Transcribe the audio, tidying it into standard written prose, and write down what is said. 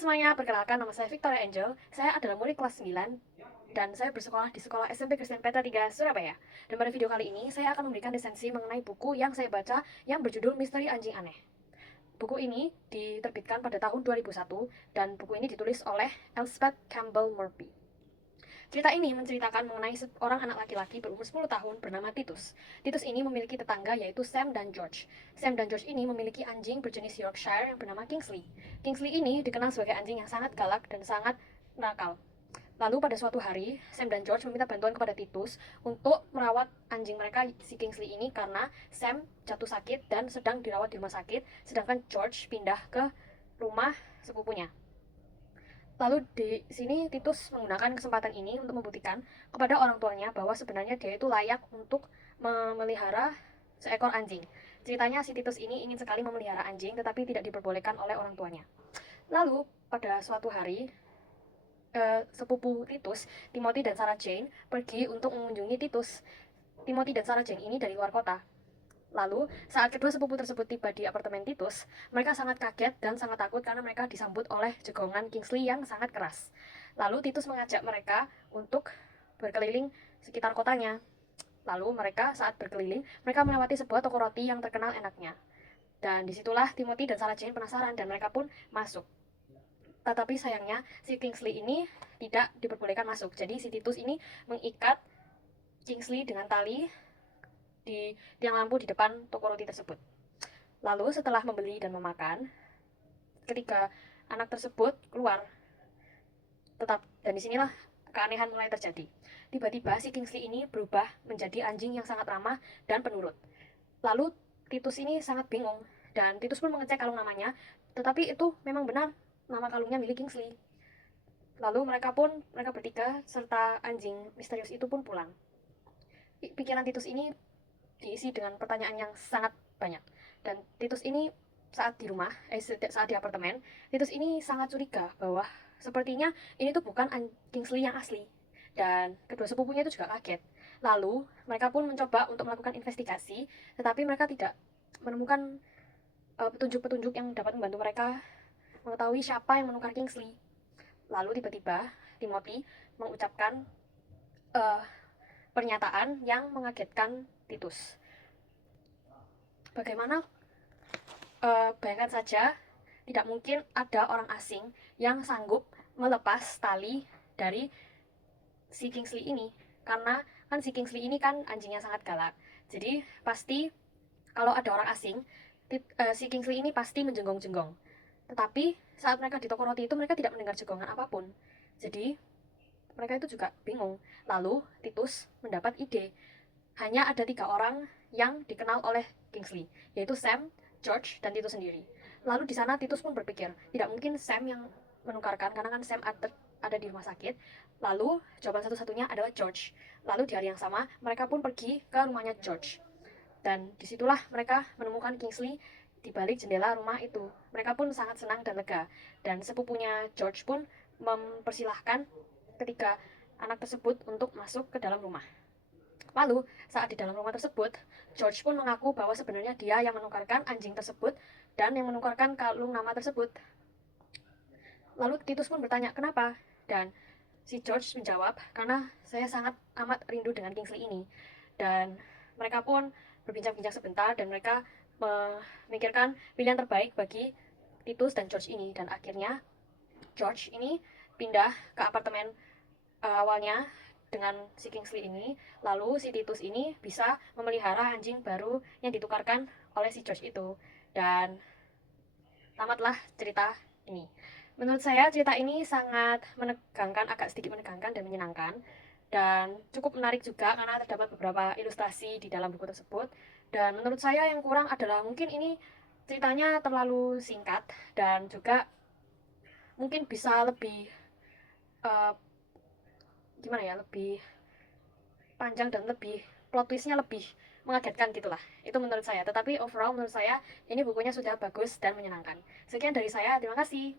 Semuanya, perkenalkan nama saya Victoria Angel. Saya adalah murid kelas 9 dan saya bersekolah di sekolah SMP Kristen Petra 3 Surabaya. Dan pada video kali ini saya akan memberikan resensi mengenai buku yang saya baca yang berjudul Misteri Anjing Aneh. Buku ini diterbitkan pada tahun 2001 dan buku ini ditulis oleh Elspeth Campbell Murphy. Cerita ini menceritakan mengenai seorang anak laki-laki berumur 10 tahun bernama Titus. Titus ini memiliki tetangga yaitu Sam dan George. Sam dan George ini memiliki anjing berjenis Yorkshire yang bernama Kingsley. Kingsley ini dikenal sebagai anjing yang sangat galak dan sangat nakal. Lalu pada suatu hari, Sam dan George meminta bantuan kepada Titus untuk merawat anjing mereka si Kingsley ini karena Sam jatuh sakit dan sedang dirawat di rumah sakit, sedangkan George pindah ke rumah sepupunya. Lalu di sini Titus menggunakan kesempatan ini untuk membuktikan kepada orang tuanya bahwa sebenarnya dia itu layak untuk memelihara seekor anjing. Ceritanya si Titus ini ingin sekali memelihara anjing tetapi tidak diperbolehkan oleh orang tuanya. Lalu pada suatu hari sepupu Titus, Timothy dan Sarah Jane, pergi untuk mengunjungi Titus. Timothy dan Sarah Jane ini dari luar kota. Lalu, saat kedua sepupu tersebut tiba di apartemen Titus, mereka sangat kaget dan sangat takut karena mereka disambut oleh jegongan Kingsley yang sangat keras. Lalu, Titus mengajak mereka untuk berkeliling sekitar kotanya. Lalu, mereka saat berkeliling, mereka melewati sebuah toko roti yang terkenal enaknya. Dan disitulah Timothy dan Sarah Jane penasaran dan mereka pun masuk. Tetapi sayangnya, si Kingsley ini tidak diperbolehkan masuk. Jadi, si Titus ini mengikat Kingsley dengan tali di tiang lampu di depan toko roti tersebut. Lalu setelah membeli dan memakan, ketika anak tersebut keluar, dan disinilah keanehan mulai terjadi. Tiba-tiba si Kingsley ini berubah menjadi anjing yang sangat ramah dan penurut. Lalu Titus ini sangat bingung dan Titus pun mengecek kalung namanya, tetapi itu memang benar nama kalungnya milik Kingsley. Lalu mereka bertiga serta anjing misterius itu pun pulang. Pikiran Titus ini diisi dengan pertanyaan yang sangat banyak. Dan Titus ini saat di apartemen, Titus ini sangat curiga bahwa sepertinya ini tuh bukan Kingsley yang asli. Dan kedua sepupunya itu juga kaget. Lalu mereka pun mencoba untuk melakukan investigasi, tetapi mereka tidak menemukan petunjuk-petunjuk yang dapat membantu mereka mengetahui siapa yang menukar Kingsley. Lalu tiba-tiba Timothy mengucapkan pernyataan yang mengagetkan Titus. Bagaimana? Bayangkan saja, tidak mungkin ada orang asing yang sanggup melepas tali dari si Kingsley ini. Karena kan si Kingsley ini kan anjingnya sangat galak. Jadi pasti kalau ada orang asing, si Kingsley ini pasti menjenggong-jenggong. Tetapi saat mereka di toko roti itu mereka tidak mendengar jenggongan apapun. Jadi mereka itu juga bingung. Lalu Titus mendapat ide. Hanya ada 3 orang yang dikenal oleh Kingsley, yaitu Sam, George, dan Titus sendiri. Lalu di sana Titus pun berpikir, tidak mungkin Sam yang menukarkan karena kan Sam ada di rumah sakit. Lalu jawaban satu-satunya adalah George. Lalu di hari yang sama mereka pun pergi ke rumahnya George. Dan disitulah mereka menemukan Kingsley di balik jendela rumah itu. Mereka pun sangat senang dan lega. Dan sepupunya George pun mempersilahkan ketiga anak tersebut untuk masuk ke dalam rumah. Lalu, saat di dalam rumah tersebut, George pun mengaku bahwa sebenarnya dia yang menukarkan anjing tersebut dan yang menukarkan kalung nama tersebut. Lalu Titus pun bertanya, kenapa? Dan si George menjawab, karena saya sangat amat rindu dengan Kingsley ini. Dan mereka pun berbincang-bincang sebentar dan mereka memikirkan pilihan terbaik bagi Titus dan George ini. Dan akhirnya George ini pindah ke apartemen awalnya dengan si Kingsley ini. Lalu si Titus ini bisa memelihara anjing baru yang ditukarkan oleh si George itu. Dan tamatlah cerita ini. Menurut saya cerita ini sangat menegangkan, agak sedikit menegangkan dan menyenangkan. Dan cukup menarik juga karena terdapat beberapa ilustrasi di dalam buku tersebut. Dan menurut saya yang kurang adalah mungkin ini ceritanya terlalu singkat dan juga mungkin bisa lebih lebih panjang dan lebih plot twistnya lebih mengagetkan gitulah. Itu menurut saya. Tetapi overall menurut saya ini bukunya sudah bagus dan menyenangkan. Sekian dari saya, terima kasih.